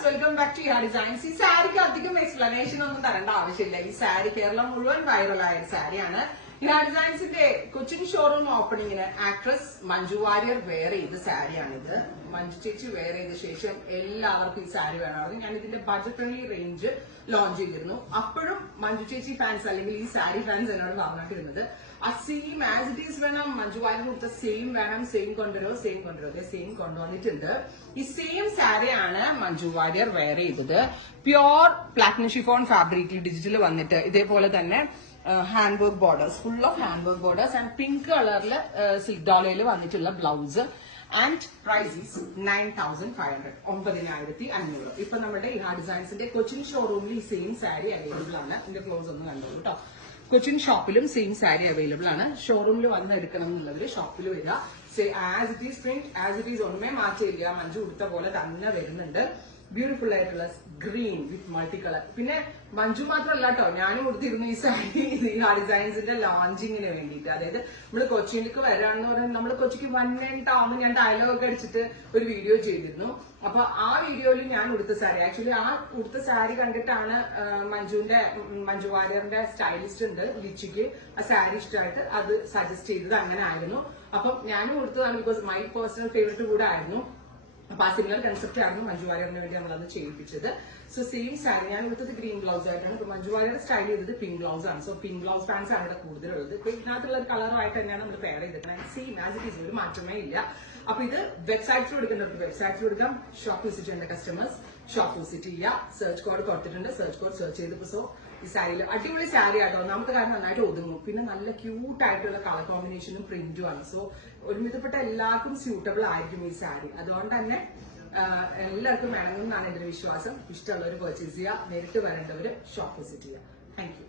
Viewers, welcome back to Ya Designs. ഈ സാരിക്ക് അധികം എക്സ്പ്ലനേഷൻ ഒന്നും തരേണ്ട ആവശ്യമില്ല. ഈ സാരി കേരളം മുഴുവൻ വൈറലായ ഒരു സാരിയാണ്. യാ ഡിസൈൻസിന്റെ കൊച്ചിൻ ഷോറൂം ഓപ്പണിങ്ങിന് ആക്ട്രസ് മഞ്ജു വാര്യർ വെയർ ചെയ്ത സാരിയാണിത്. മഞ്ജു ചേച്ചി വെയർ ചെയ്ത ശേഷം എല്ലാവർക്കും ഈ സാരി വേണമായിരുന്നു. ഞാൻ ഇതിന്റെ ബഡ്ജറ്റ് ഫ്രണ്ട്ലി റേഞ്ച് ലോഞ്ച് ചെയ്തിരുന്നു. അപ്പോഴും മഞ്ജു ചേച്ചി ഫാൻസ് അല്ലെങ്കിൽ ഈ സാരി ഫാൻസ് എന്നോട് പറഞ്ഞിട്ടിരുന്നത് ആ സെയിം ആസ് ഇറ്റ് ഈസ് വേണം, മഞ്ജു വാര്യർ കൊടുത്ത സെയിം വേണം, സെയിം കൊണ്ടുവരോ അതെ സെയിം കൊണ്ടുവന്നിട്ടുണ്ട്. ഈ സെയിം സാരിയാണ് മഞ്ജു വാര്യർ വെയർ ചെയ്തത്. പ്യോർ പ്ലാറ്റിനം ഷിഫോൺ ഫാബ്രിക്കിൽ ഡിജിറ്റൽ വന്നിട്ട് ഇതേപോലെ തന്നെ hand work borders, full of hand work borders and pink കളറിൽ സിൽക്ക് ഡോളയിൽ വന്നിട്ടുള്ള ബ്ലൗസ് ആൻഡ് പ്രൈസ് ഈസ് 9,500, 9,500. ഇപ്പൊ നമ്മുടെ യാ ഡിസൈൻസിന്റെ കൊച്ചിൻ ഷോറൂമിൽ ഈ സെയിം സാരി അവൈലബിൾ ആണ്. ഇതിന്റെ ക്ലോസ് ഒന്ന് കണ്ടോളൂ കേട്ടോ. കൊച്ചിൻ ഷോപ്പിലും സെയിം സാരി അവൈലബിൾ ആണ്. ഷോറൂമിൽ വന്ന് എടുക്കണം എന്നുള്ളവര് ഷോപ്പിൽ വരിക. As it is print, as it is ഒന്നുമേ മാറ്റിയില്ല. മഞ്ജു കൊടുത്ത പോലെ തന്നെ വരുന്നുണ്ട്. ബ്യൂട്ടിഫുൾ ആയിട്ടുള്ള ഗ്രീൻ വിത്ത് മൾട്ടി കളർ. പിന്നെ മഞ്ജു മാത്രമല്ല കേട്ടോ, ഞാനും കൊടുത്തിരുന്നു ഈ സാരി യാ ഡിസൈൻസിന്റെ ലോഞ്ചിങ്ങിന് വേണ്ടിയിട്ട്. അതായത് നമ്മള് കൊച്ചിയിലേക്ക് വരാണെന്ന് പറഞ്ഞാൽ നമ്മൾ കൊച്ചിക്ക് വന്നിട്ടാവുമ്പോൾ ഞാൻ ഡയലോഗ് ഒക്കെ അടിച്ചിട്ട് ഒരു വീഡിയോ ചെയ്തിരുന്നു. അപ്പൊ ആ വീഡിയോയിൽ ഞാൻ ഉടുത്ത സാരി, ആക്ച്വലി ആ ഉടുത്ത സാരി കണ്ടിട്ടാണ് മഞ്ജു വാര്യറിന്റെ സ്റ്റൈലിസ്റ്റ് ഉണ്ട് ലിച്ചിക്ക് ആ സാരി ഇഷ്ടമായിട്ട് അത് സജസ്റ്റ് ചെയ്തത്. അങ്ങനെ ആയിരുന്നു. അപ്പം ഞാനും ഉടുത്തതാണ്, ബിക്കോസ് മൈ പേഴ്സണൽ ഫേവറേറ്റ് കൂടെ ആയിരുന്നു. അപ്പൊ ആ സിമിലർ കൺസെപ്റ്റ് ആയിരുന്നു മഞ്ജു വാര്യറിന് വേണ്ടി നമ്മളത് ചെയ്യിപ്പിച്ചത്. സോ സെയിം സാരി ഞാൻ എടുത്തത് ഗ്രീൻ ബ്ലൗസ് ആയിട്ടാണ്. ഇപ്പൊ മഞ്ജു വാര്യർ സ്റ്റൈൽ ചെയ്തത് പിങ്ക് ബ്ലൗസ് ആണ്. സോ പിങ്ക് ബ്ലൗസ് ഫാൻസ് ആണ് ഇവിടെ കൂടുതലുള്ളത്. ഇപ്പൊ ഇതിനകത്തുള്ള ഒരു കളറുമായിട്ട് തന്നെയാണ് നമ്മൾ പെയർ ചെയ്തിട്ടുള്ളത്. സെയിം ആസ് ഇറ്റ് ഈസ്, ഒരു മാറ്റമേ ഇല്ല. അപ്പൊ ഇത് വെബ്സൈറ്റിൽ എടുക്കേണ്ടവർക്ക് വെബ്സൈറ്റിൽ എടുക്കാം. ഷോപ്പ് വിസിറ്റ് ചെയ്യേണ്ട കസ്റ്റമേഴ്സ് ഷോപ്പ് വിസിറ്റ് ചെയ്യുക. സെർച്ച് കോഡ് കൊടുത്തിട്ടുണ്ട്, സെർച്ച് കോഡ് സെർച്ച് ചെയ്തപ്പോ സോ ഈ സാരിയിൽ അടിപൊളി സാരി ആട്ടോ. ഒന്നാമത്തെ കാര്യം നന്നായിട്ട് ഒതുങ്ങും, പിന്നെ നല്ല ക്യൂട്ട് ആയിട്ടുള്ള കളർ കോമ്പിനേഷനും പ്രിന്റും ആണ്. സോ ഒരുമിധപ്പെട്ട എല്ലാവർക്കും സ്യൂട്ടബിൾ ആയിരിക്കും ഈ സാരി. അതുകൊണ്ട് തന്നെ എല്ലാവർക്കും വേണമെന്നാണ് എന്റെ വിശ്വാസം. ഇഷ്ടമുള്ളവർ പർച്ചേസ് ചെയ്യുക, നേരിട്ട് വരേണ്ടവര് ഷോപ്പ് വിസിറ്റ് ചെയ്യുക. Thank you.